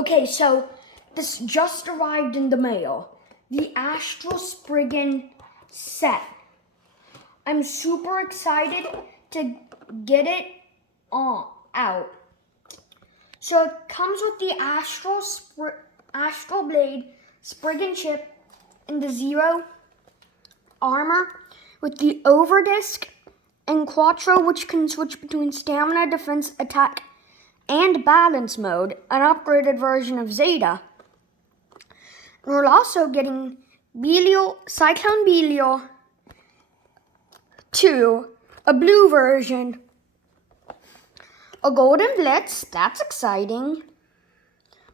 Okay, so this just arrived in the mail. The Astral Spriggan set. I'm super excited to get it out. So it comes with the Astral Blade, Spriggan chip, and the Zero armor with the Overdisc and Quattro, which can switch between stamina, defense, attack, and balance mode, an upgraded version of Zeta. We're also getting Cyclone Belial 2, a blue version, a Golden Blitz, that's exciting,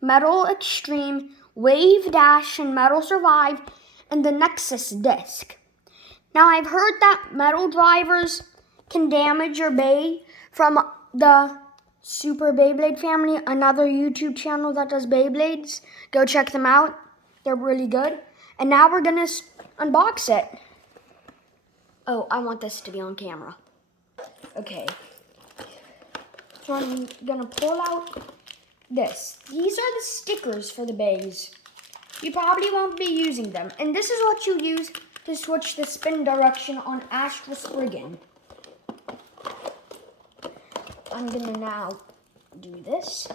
Metal Extreme, Wave Dash, and Metal Survive, and the Nexus Disc. Now, I've heard that metal drivers can damage your Bay from the Super Beyblade family, another YouTube channel that does Beyblades. Go check them out. They're really good. And now we're going to unbox it. Oh, I want this to be on camera. Okay. So I'm going to pull out this. These are the stickers for the bays. You probably won't be using them. And this is what you use to switch the spin direction on Astral Spriggan. I'm going to now do this.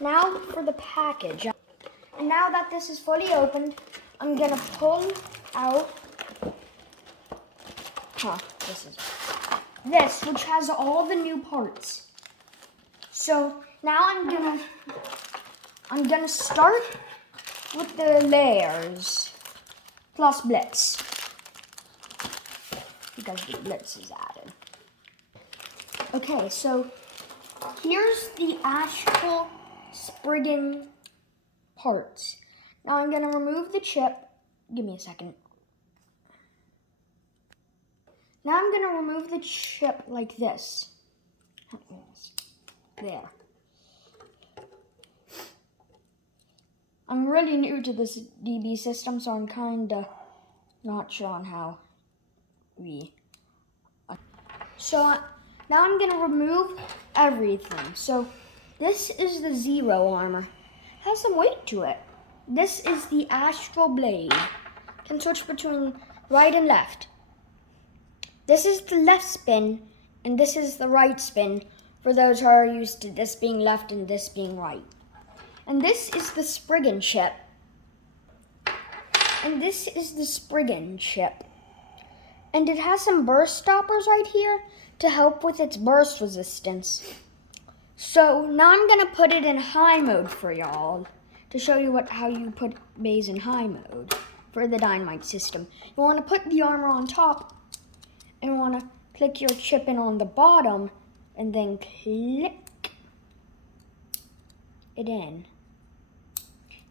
Now for the package. And now that this is fully opened, I'm going to pull out this, which has all the new parts. So now I'm gonna start with the layers plus Blitz, because the Blitz is added. Okay, so here's the Astral Spriggan parts. Now I'm gonna remove the chip. Give me a second. Now I'm gonna remove the chip like this. There. I'm really new to this DB system, so I'm kinda not sure on how So now I'm gonna remove everything. So this is the Zero armor. It has some weight to it. This is the Astral Blade. Can switch between right and left. This is the left spin, and this is the right spin, for those who are used to this being left and this being right. And this is the Spriggan chip. And this is the Spriggan chip. And it has some burst stoppers right here to help with its burst resistance. So now I'm going to put it in high mode for y'all to show you how you put bays in high mode for the Dynamite system. You want to put the armor on top and want to click your chip in on the bottom and then click it in.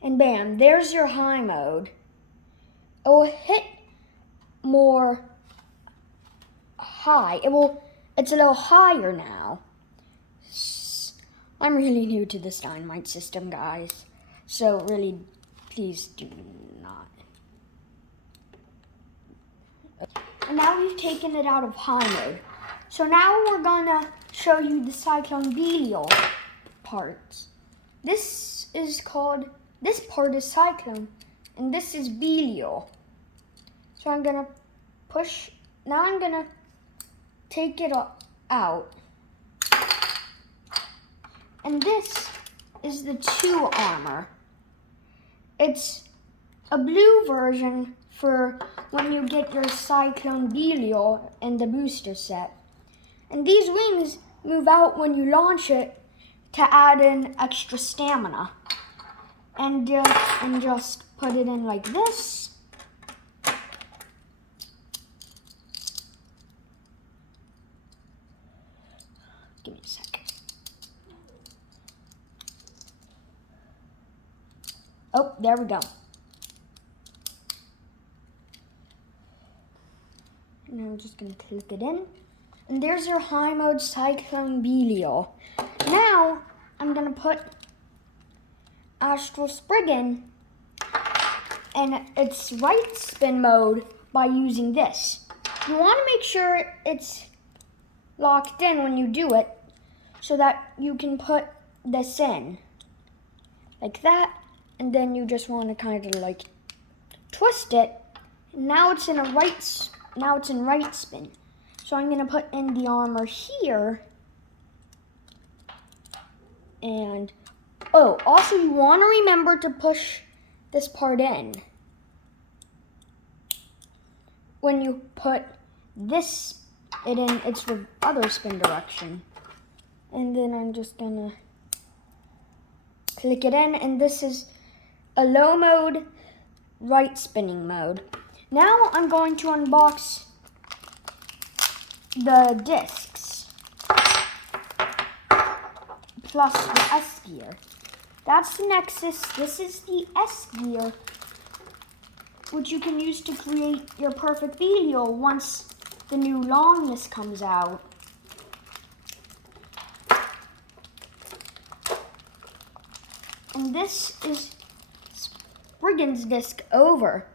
And bam, there's your high mode. It will hit more high. It's a little higher now. I'm really new to this Dynamite system, guys. So really, please do not. And now we've taken it out of high mode. So now we're gonna show you the Cyclone Belial parts. This part is Cyclone, and this is Belial. So I'm gonna now I'm gonna take it out. And this is the 2 armor. It's a blue version for when you get your Cyclone Belial in the booster set. And these wings move out when you launch it to add in extra stamina. And just put it in like this. Give me a second. Oh, there we go. And I'm just going to click it in. And there's your high mode Cyclone Belial. Now, I'm going to put Astral Spriggan in its right spin mode by using this. You want to make sure it's locked in when you do it so that you can put this in. like that, and then you just want to kind of like twist it. Now it's in right spin. So I'm going to put in the armor here. And oh, also you want to remember to push this part in when you put it in its other spin direction. And then I'm just gonna click it in, and this is a low mode, right spinning mode. Now I'm going to unbox the discs plus the S gear. That's the Nexus. This is the S gear, which you can use to create your perfect video once the new longness comes out. And this is Spriggan's disc over.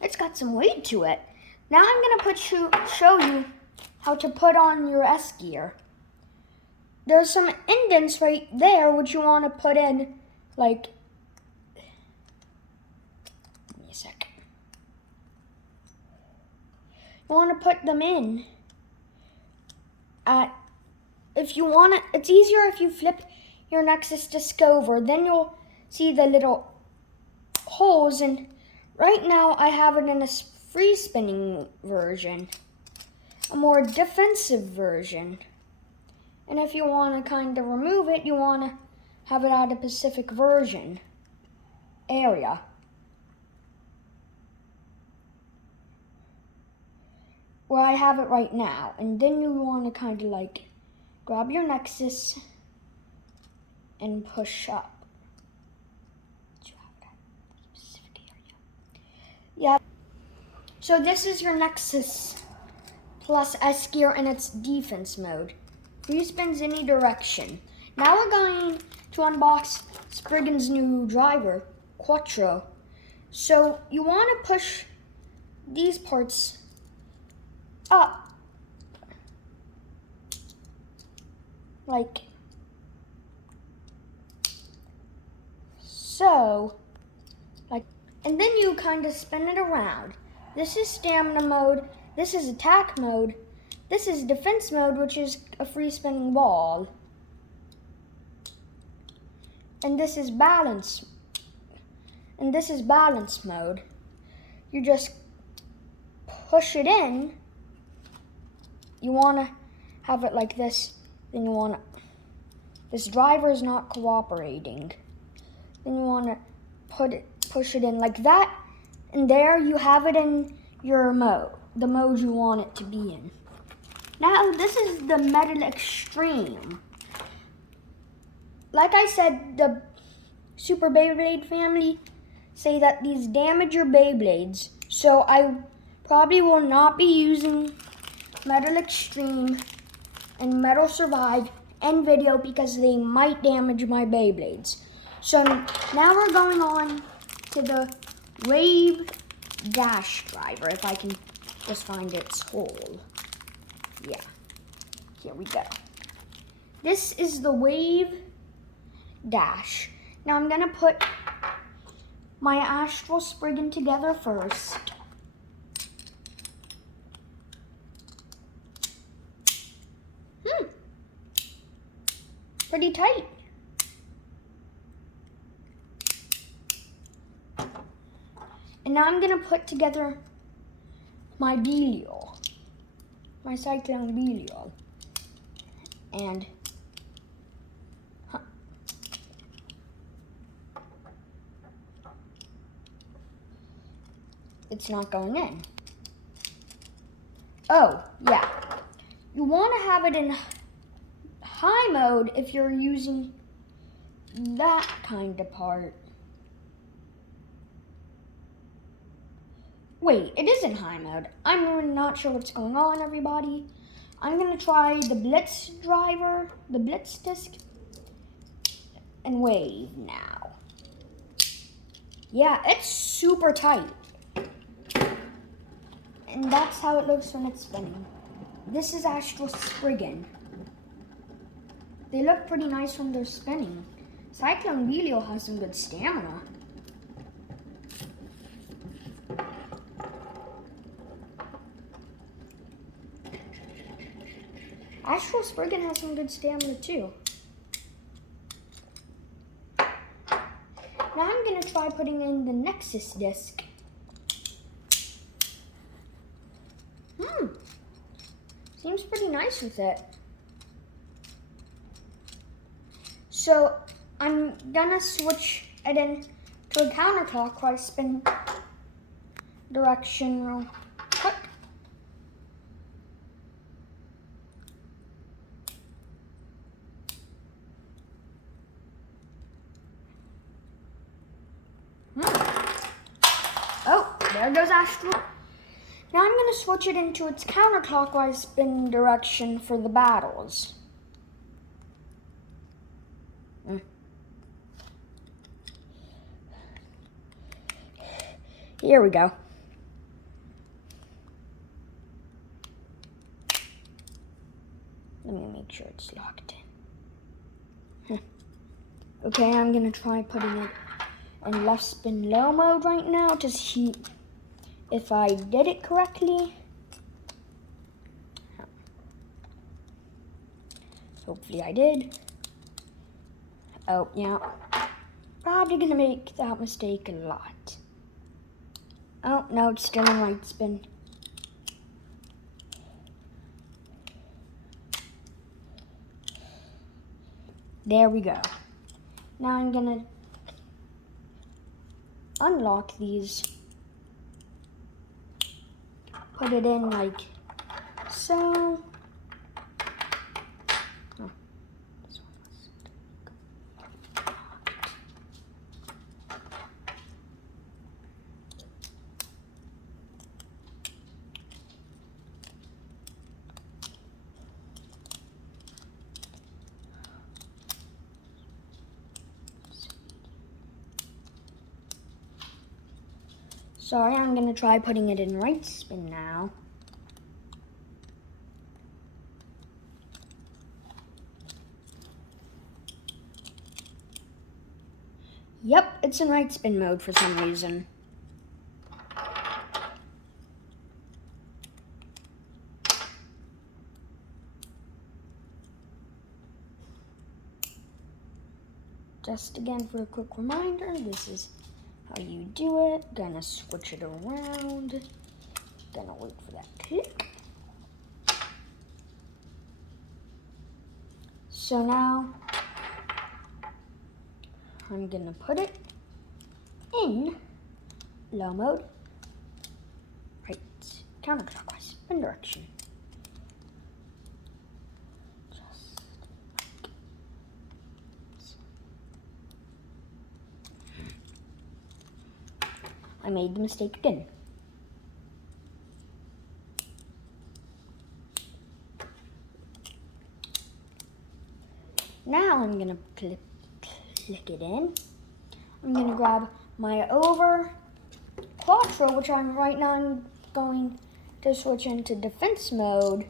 It's got some weight to it. Now I'm gonna show you how to put on your S gear. There's some indents right there which you want to put in, like, give me a sec. You want to put them in if you want to, it's easier if you flip your Nexus disc over, then you'll see the little holes, and right now I have it in a free spinning version, a more defensive version. And if you want to kind of remove it, you want to have it at a Pacific version area. Where I have it right now. And then you want to kind of like grab your Nexus and push up. Pacific area. Yeah. So this is your Nexus plus S gear in its defense mode. Free spins any direction. Now we're going to unbox Spriggan's new driver, Quattro. So you want to push these parts up, like so, and then you kind of spin it around. This is stamina mode, this is attack mode, this is defense mode, which is a free spinning ball. And this is balance. And this is balance mode. You just push it in. You want to have it like this. Then you want to, this driver is not cooperating. Then you want to push it in like that. And there you have it in your mode, the mode you want it to be in. Now, this is the Metal Extreme. Like I said, the Super Beyblade family say that these damage your Beyblades. So I probably will not be using Metal Extreme and Metal Survive in video because they might damage my Beyblades. So now we're going on to the Wave Dash driver, if I can just find its hole. Yeah, here we go. This is the Wave Dash. Now I'm gonna put my Astral Spriggan together first. Pretty tight. And now I'm gonna put together my Belial, my Cyclone Belial, and it's not going in. Oh, yeah. You want to have it in high mode if you're using that kind of part. Wait, it is in high mode. I'm really not sure what's going on, everybody. I'm going to try the Blitz driver, the Blitz disc, and Wave now. Yeah, it's super tight. And that's how it looks when it's spinning. This is Astral Spriggan. They look pretty nice when they're spinning. Cyclone Helio has some good stamina. Astral Spriggan has some good stamina too. Now I'm going to try putting in the Nexus disc. Seems pretty nice with it. So I'm gonna switch it in to a counterclockwise spin direction real quick. Oh, there goes Astral. Now I'm going to switch it into its counterclockwise spin direction for the battles. Here we go. Let me make sure it's locked in. Okay, I'm going to try putting it in left spin low mode right now to see if I did it correctly. Hopefully I did. Oh, yeah. Probably gonna make that mistake a lot. Oh, no, it's still in right spin. There we go. Now I'm gonna unlock these. Put it in like so. Oh, this one was. Sorry, I'm gonna try putting it in right spin now. Yep, it's in right spin mode for some reason. Just again for a quick reminder, this is how you do it. Gonna switch it around. Gonna wait for that click. So now I'm gonna put it in low mode, right counterclockwise spin direction. I made the mistake again. Now I'm gonna click it in. I'm gonna grab my over quattro, which I'm right now I'm going to switch into defense mode.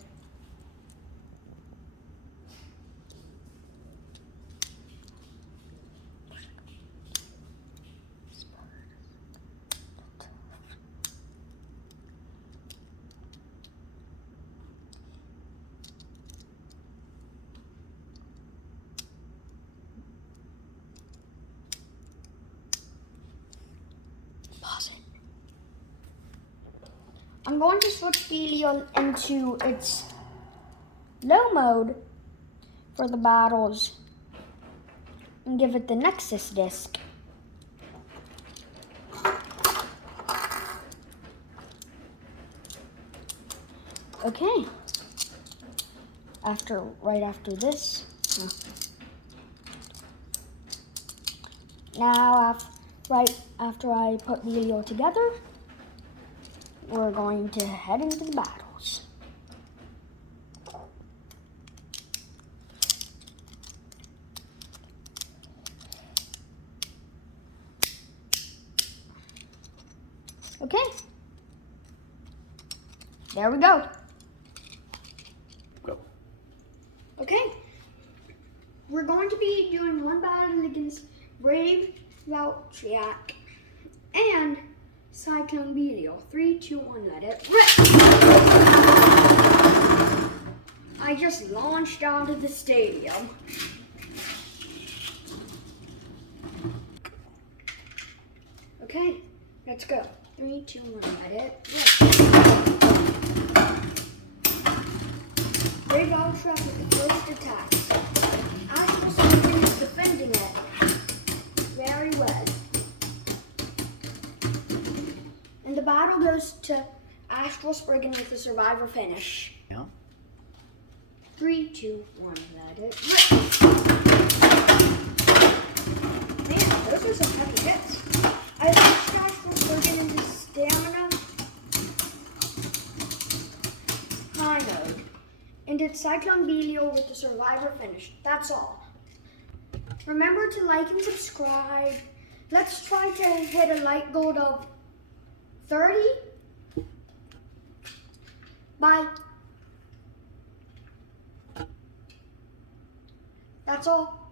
I'm going to switch Helio into its low mode for the battles and give it the Nexus disc. Okay. Right after this. Now, right after I put Helio together, we're going to head into the battles. Okay. There we go. Go. Okay. we're going to be doing one battle against Brave Valtryek and Cyclone Belio. 3, 2, 1, let it rip! I just launched out of the stadium. Okay, let's go. 3, 2, 1, let it rip. Brave Valtryek with the first attack. Astral Spriggan is defending it very well. And the battle goes to Astral Spriggan with the survivor finish. Yeah. 3, 2, 1, let it rip. Man, those are some heavy hits. I launched Astral Spriggan into stamina high mode. And did Cyclone Belio with the survivor finish. That's all. Remember to like and subscribe. Let's try to hit a like goal of 30. Bye. That's all.